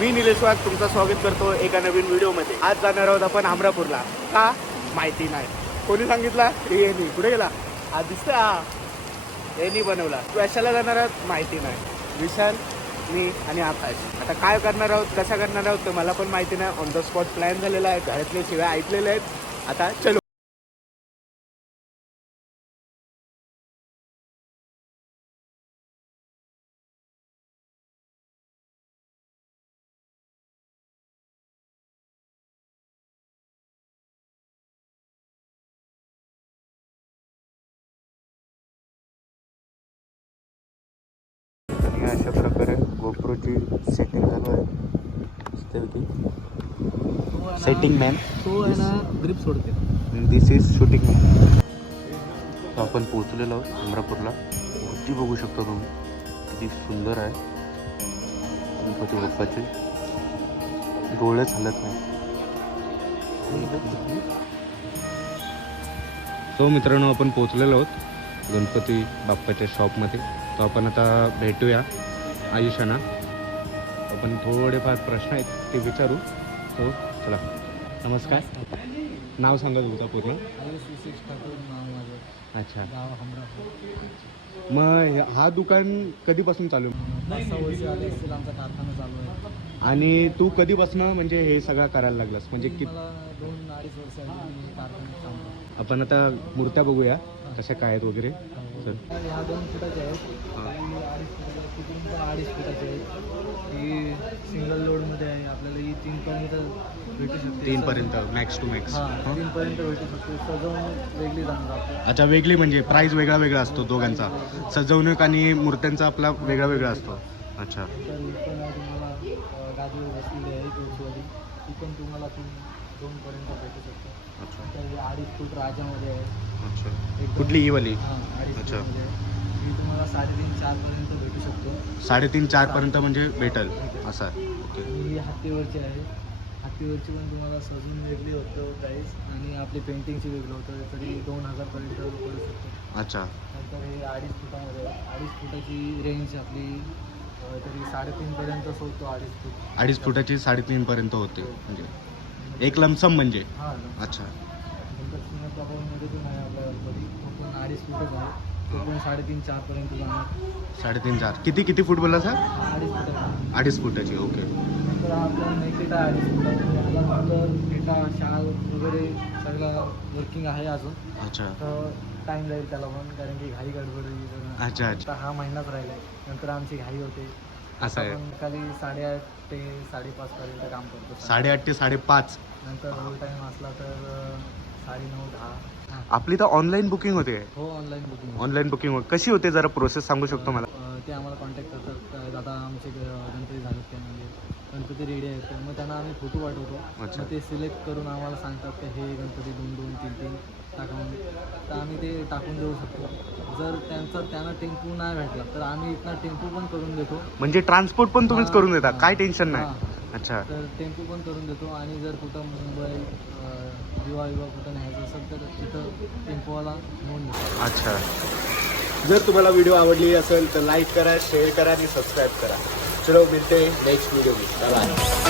मी निलेश वाघ तुमचं स्वागत करतो एका नवीन व्हिडिओमध्ये। आज जाणार आहोत आपण अमरापूरला। का माहिती नाही, कोणी सांगितला यांनी, कुठे गेला आज दिसतं यांनी बनवला। कशाला जाणार आहोत माहिती नाही, विशाल मी आणि आकाश। आता काय करणार आहोत कसा करणार आहोत तर मला पण माहिती नाही, ऑन द स्पॉट प्लॅन झालेला आहे, घरातले शिवाय ऐकलेले आहेत। आता चलो। अशा प्रकारे गोप्रोची सेटिंग चालू आहे। सेटिंग मॅन तो आहे ना ग्रिप सोडते। दिस इज शूटिंग मॅन। आपण पोहोचलेलो आहोत अमरापूरला। मूर्ती बघू शकता तुम्ही, किती सुंदर आहे। गणपती बाप्पाचे डोळेच हलत नाही। तो मित्रांनो आपण पोहोचलेलो आहोत गणपती बाप्पाच्या शॉपमध्ये। तो आपण आता भेटूया आयुष्याना। आपण थोडेफार प्रश्न आहेत ते विचारू। तो चला। नमस्कार, नाव सांगा तुमचं पूर्ण? अच्छा, मग हा दुकान कधीपासून चालू आहे? 5-6 वर्ष आले असतील आमचा कारखाना चालू आहे। आणि तू कधीपासून म्हणजे हे सगळं करायला लागलास? म्हणजे की मला 2-2.5 वर्ष आली मी कारखान्यात थांबलो। आपण आता मूर्त्या बघूया कशा काय आहेत वगैरे। चल। ह्या 2 फुटाच्या आहेत, ही 2.5 फुटाच्या, तिकडून पण 2.5 फुटाची आहे। ही सिंगल लोडमध्ये आहे, आपल्याला ही 3 पर्यंत भेटू शकते। 3 पर्यंत मॅक्स टू मॅक्स? हां, 3 पर्यंत भेटू शकते। सजवणूक वेगळी जाणार आपल्याला। अच्छा, वेगळी म्हणजे प्राईस वेगळा वेगळा असतो दोघांचा? सजवणूक आणि मूर्त्यांचा आपला वेगळा वेगळा असतो। अच्छा, तर ही पण तुम्हाला गादीवर बसलेली आहे तुळशीवाली, ती पण तुम्हाला 2 पर्यंत भेटू शकते। अच्छा तर ही 2.5 फूट राजामध्ये आहे। अच्छा, कुठली ही वाली? हां, 2.5 अच्छा, फूटमध्ये आहे। ही तुम्हाला 3.5-4 पर्यंत भेटू शकतो। 3.5-4 पर्यंत म्हणजे भेटल असा? ओके। आणि ही हत्तीवरची आहे। हत्तीवरची पण तुम्हाला सजून वेगळी होतं प्राईस, आणि आपली पेंटिंगची वेगळं होतं, तरी 2,000 पर्यंत पडू शकतो। अच्छा, नंतर हे 2.5 फुटामध्ये आहे। 2.5 फुटाची रेंज आपली तरी 3.5 पर्यंत सोडतो। 2.5 फूट 2.5 फुटाची 3.5 पर्यंत होते म्हणजे एक लमसम म्हणजे? हां। अच्छा, नंतर सिंगप्रॉपरमध्ये पण आहे आपल्या गणपती, तो पण 2.5 फुटच आहे। तो पण 3.5-4 पर्यंत जाणार। 3.5-4 किती फूट बोलला सर? 2.5 फुटाची। 2.5 फुटाची, ओके। नंतर हा आपला नेकेट आहे 2.5 फुटाचा, ह्याला फक्त फेटा शाल वगैरे सगळं वर्किंग आहे अजून। अच्छा, तर टाईम जाईल त्याला पण, कारण की घाई गडबड। अच्छा अच्छा, हा महिनाच राहिला आहे, नंतर आमची घाई होते। असं आहे? आपण खाली 8:30 ते 5:30 पर्यंत काम करतो। 8:30 ते 5:30? नंतर रोल टाईम असला तर 9:30-10। आपली तर ऑनलाईन बुकिंग होते? हो, ऑनलाईन बुकिंग। ऑनलाईन बुकिंग कशी होते, जरा प्रोसेस सांगू शकतो मला? ते आम्हाला कॉन्टॅक्ट करतात, दादा आमचे गणपती झालेत काय, म्हणजे गणपती रेडी आहेत, मग त्यांना आम्ही फोटो पाठवतो। अच्छा, मग ते सिलेक्ट करून आम्हाला सांगतात की हे गणपती 2-2, 3-3 टाकून, तर आम्ही ते टाकून देऊ शकतो। जर त्यांना टेम्पो नाही भेटला तर आम्ही इथनं टेम्पो पण करून देतो। म्हणजे ट्रान्सपोर्ट पण तुम्हीच करून देता? काय टेन्शन नाही। हां, अच्छा, तर टेम्पो पण करून देतो। आणि जर कुठं मुंबई दिवा कुठं न्यायचं असेल तर तिथं टेम्पोवाला घेऊन देतो। अच्छा। जर तुम्हाला व्हिडिओ आवडली असेल तर लाईक करा, शेअर करा आणि सबस्क्राईब करा। चलो, मिळते नेक्स्ट व्हिडिओ में। Bye bye.